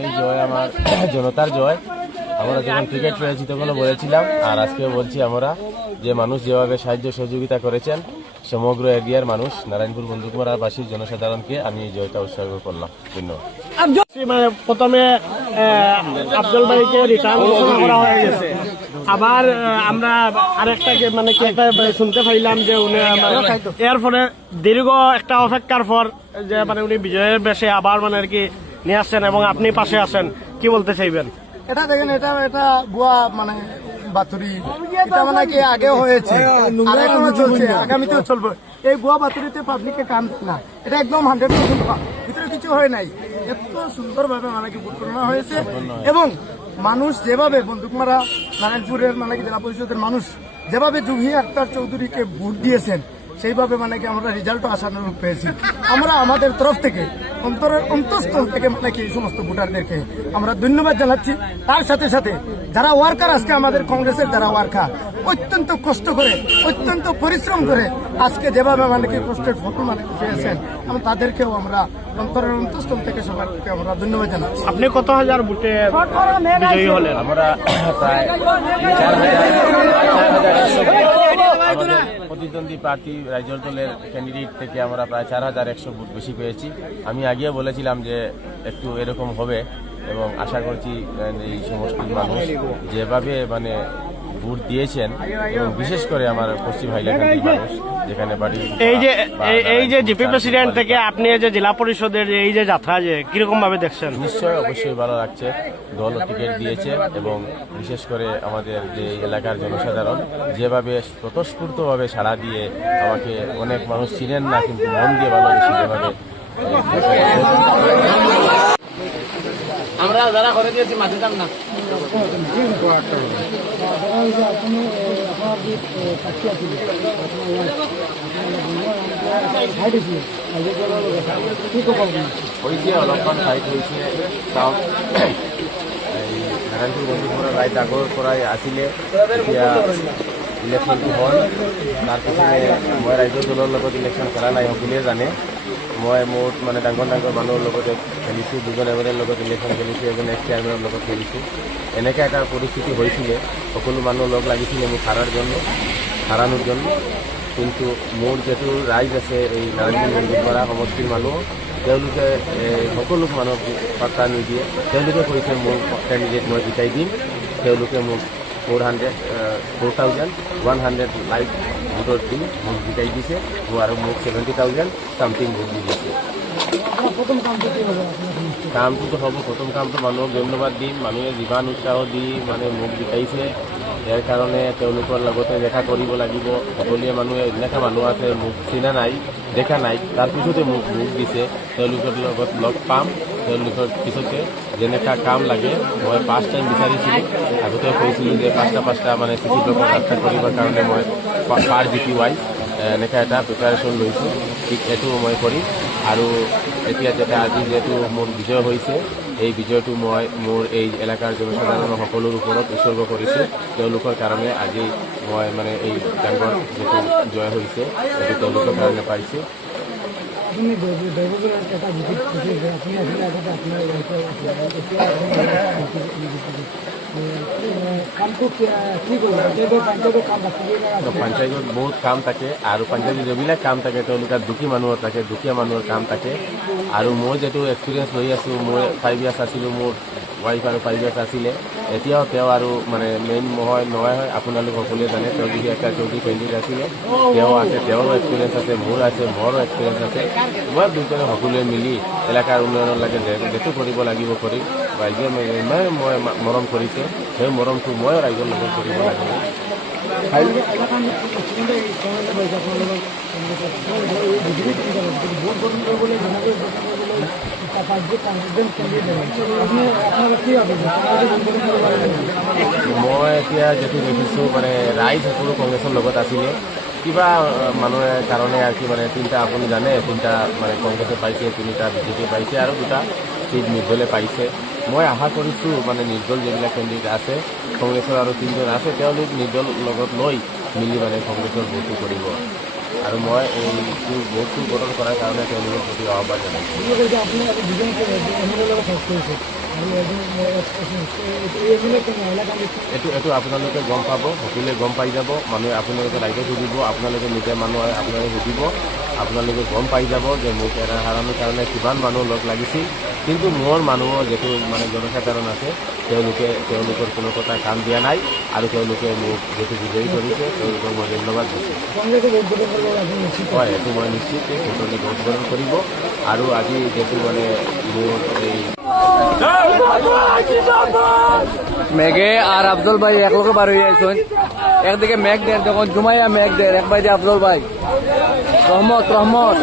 এই জয় আমার জনতার জয়। আমরা যখন ক্রিকেট খেলেছি তখনও বলেছিলাম, আর আজকেও বলছি, আমরা যে মানুষ যেভাবে সাহায্য সহযোগিতা করেছেন সমগ্র এরিয়ার মানুষ, নারায়ণপুর বন্দুকমারাবাসীর জনসাধারণকে আমি এই জয়টা উৎসর্গ করলাম। ধন্যবাদ। মানে প্রথমে আফজল ভাইকে রিটার্ন ঘোষণা করা হয়ে গেছে, আবার আমরা আরেকটা মানে কি একটা শুনতে পাইলাম যে উনি এর ফলে দীর্ঘ একটা অপেক্ষার পর যে মানে উনি বিজয়ের বেশে আবার মানে আর কি নিয়ে আসছেন এবং আপনি পাশে আছেন, কি বলতে চাইবেন? এটা দেখেন, এটা ভুয়া মানে বাতুরি, এটা মানে কি আগে হয়েছে আর এখনো চলছে, আগামীতেও চলবে। এই ভুয়া বাতুরিতে পাবলিকে কান না, এটা একদম 100% ভিতরে কিছু হয় নাই। এত সুন্দর ভাবে মানে কি ভোট গণনা হয়েছে এবং মানুষ যেভাবে বন্দুকমারা নারায়ণপুরের মানে কি জেলা পরিষদের মানুষ যেভাবে জুহিয়া আক্তার চৌধুরীকে ভোট দিয়েছেন, সেইভাবে মানে কি আমরা রেজাল্টও আশানুরূপ পেয়েছি। আমরা আমাদের তরফ থেকে অন্তরের অন্তঃস্থল থেকে মানে কি সমস্ত ভোটারদেরকে আমরা ধন্যবাদ জানাচ্ছি। তার সাথে সাথে যারা ওয়ার্কার, আজকে আমাদের কংগ্রেসের যারা ওয়ার্কার অত্যন্ত কষ্ট করে, অত্যন্ত পরিশ্রম করে আজকে যেভাবে মানে কি কষ্টের ফল মানে পেয়েছেন, তাদেরকেও আমরা অন্তরের অন্তঃস্থল থেকে সবাইকে আমরা ধন্যবাদ জানাচ্ছি। আপনি কত হাজার ভোটে বিজয়ী হলেন? আমরা প্রায় 4,100 প্রতিদ্বন্দ্বী প্রার্থী রাইজল দলের ক্যান্ডিডেট থেকে আমরা প্রায় 4,100 ভোট বেশি পেয়েছি। আমি আগেও বলেছিলাম যে একটু এরকম হবে এবং আশা করছি এই সমষ্টির মানুষ যেভাবে মানে ভোট দিয়েছেন, এবং বিশেষ করে আমার পশ্চিম হাইলাকান্দির মানুষ যেখানে বাড়ি, এই যে জিপি প্রেসিডেন্ট থেকে আপনি যে জেলা পরিষদের এই যে যাত্রা, যে কিরকম ভাবে দেখছেন? নিশ্চয়ই অবশ্যই ভালো লাগছে। দল টিকিট দিয়েছে এবং বিশেষ করে আমাদের যে এলাকার জনসাধারণ যেভাবে স্বতঃস্ফূর্তভাবে সাড়া দিয়ে আমাকে, অনেক মানুষ ছিলেন না কিন্তু মন দিয়ে ভালোবেসে যেভাবে আমরা যারা করে দিয়েছি মাঝে যান না। হয়েছে অলপমান ফাইট হয়েছে, তাও এই নারায়ণপুর বন্ধুপুরা রাইট আগর করাই আসিলে এতিয়া ইলেকশ্যনটো হ'ল। তাৰ পিছতে মই ৰাইজৰ দলৰ লগত ইলেকশ্যন কৰা নাই, সকলোৱে জানে। মই মোৰ মানে ডাঙৰ ডাঙৰ মানুহৰ লগতে খেলিছোঁ, দুজন এম এল এৰ লগত ইলেকশ্যন খেলিছোঁ, এজন এক্স চেয়াৰমেনৰ লগত খেলিছোঁ। এনেকৈ এটা পৰিস্থিতি হৈছিলে, সকলো মানুহ লগ লাগিছিলে মোক হাৰানোৰ জন্য। কিন্তু মোৰ যিটো ৰাইজ আছে এই নাৰায়ণপুৰ বন্ধুপাৰা সমষ্টিৰ মানুহ, তেওঁলোকে সকলো মানুহক পাত্তা নিদিয়ে। তেওঁলোকে কৈছে মোৰ কেণ্ডিডেট মই জিকাই দিম। তেওঁলোকে মোক 4,100 লাইক ভোটত দি মোক জিকাই দিছে আৰু মোক 70,000 চামথিং ভোট দি দিছে। কামটোতো হ'ব, প্ৰথম কামটো মানুহক ধন্যবাদ দিম। মানুহে যিমান উৎসাহ দি মানে মোক জিকাইছে, ইয়াৰ কাৰণে তেওঁলোকৰ লগতে দেখা কৰিব লাগিব। সকলোৱে মানুহে এনেকুৱা মানুহ আছে মোক চিনা নাই, দেখা নাই, তাৰপিছতে মোক দিছে। তেওঁলোকৰ লগত লগ পাম, তেওঁলোকৰ পিছতে যেনেকুৱা কাম লাগে। মই 5 টাইম বিচাৰিছিলোঁ, আগতে কৈছিলোঁ যে 5টা মানে চিঠি ব্লকৰ ৰাস্তা কৰিবৰ কাৰণে মই পাৰ জিপি ৱাইজ এনেকুৱা এটা প্ৰিপাৰেশ্যন লৈছোঁ। ঠিক এইটো মই কৰিম। আৰু এতিয়া যেতিয়া আজি যিহেতু মোৰ বিজয় হৈছে, এই বিজয়টো মই মোৰ এই এলেকাৰ জনসাধাৰণৰ সকলোৰ ওপৰত উৎসৰ্গ কৰিছোঁ। তেওঁলোকৰ কাৰণে আজি মই মানে এই ডাঙৰ যিটো জয় হৈছে সেইটো তেওঁলোকৰ কাৰণে পাইছোঁ। পঞ্চায়তত বহুত কাম থাকে আৰু পঞ্চায়তত যিবিলাক কাম থাকে তেওঁলোকে দুখী মানুহৰ থাকে, দুখীয়া মানুহৰ কাম থাকে। আৰু মই যিটো এক্সপিৰিয়েঞ্চ লৈ আছোঁ, মই 5 ইয়াৰ্ছ আছিলোঁ, মোৰ ৱাইফ আৰু 5 ইয়াৰ্ছ আছিলে। এতিয়াও তেওঁ আৰু মানে মেইন নহয় আপোনালোক সকলোৱে জানে, তেওঁ যদি এটা চৌধুৰী কেণ্ডিডেট আছিলে, তেওঁ আছে, তেওঁৰো এক্সপিৰিয়েঞ্চ আছে, মোৰ আছে, মোৰো এক্সপিৰিয়েঞ্চ আছে। মই দুজনে সকলোৱে মিলি এলেকাৰ উন্নয়নৰ লাগে যিটো কৰিব লাগিব কৰিম। ৰাইজে ইমানে মই মৰম কৰিছে, সেই মৰমটো মই ৰাইজৰ লগত কৰিব লাগিব। মই এতিয়া যিটো দেখিছোঁ মানে ৰাইজ সকলো কংগ্ৰেছৰ লগত আছিলে। কিবা মানুহে কাৰণে আৰু কি মানে 3টা আপুনি জানে, 3টা মানে কংগ্ৰেছে পাইছে, 3টা বিজেপি পাইছে আৰু 2টা চিট নিৰ্দলে পাইছে। মই আশা কৰিছোঁ মানে নিৰ্দল যিবিলাক কেণ্ডিডেট আছে, কংগ্ৰেছৰ আৰু 3জন আছে, তেওঁলোক নিৰ্দল লগত লৈ মিলি মানে কংগ্ৰেছৰ ভোটটো কৰিব। আৰু মই এইটো ভোটটো গঠন কৰাৰ কাৰণে তেওঁলোকৰ প্ৰতি আহ্বান জনাইছোঁ। এইটো আপোনালোকে গম পাব, সকলোৱে গম পাই যাব। মানুহে আপোনালোকে ৰাইজক সুধিব, আপোনালোকে নিজে মানুহ আপোনালোকে সুধিব, আপোনালোকে গম পাই যাব যে মোক এটা হাৰানোৰ কাৰণে কিমান মানুহ লগ লাগিছিল। কিন্তু মোৰ মানুহৰ যিটো মানে জনসাধাৰণ আছে, তেওঁলোকৰ কোনো কথা কাম দিয়া নাই আৰু তেওঁলোকে মোক যিটো বিজয়ী কৰিছে তেওঁলোকক মই ধন্যবাদ দিছোঁ। হয়, এইটো মই নিশ্চিত যে সকলোৱে ভোট গ্ৰহণ কৰিব। আৰু আজি যিটো মানে মোৰ এই মেঘে আর আফজল ভাই একলগে বার হয়ে আইসন। একদিকে মেঘ দের, যখন জুমাইয়া মেঘ দের, এক বাইরে আফজল ভাই। রহমত রহমত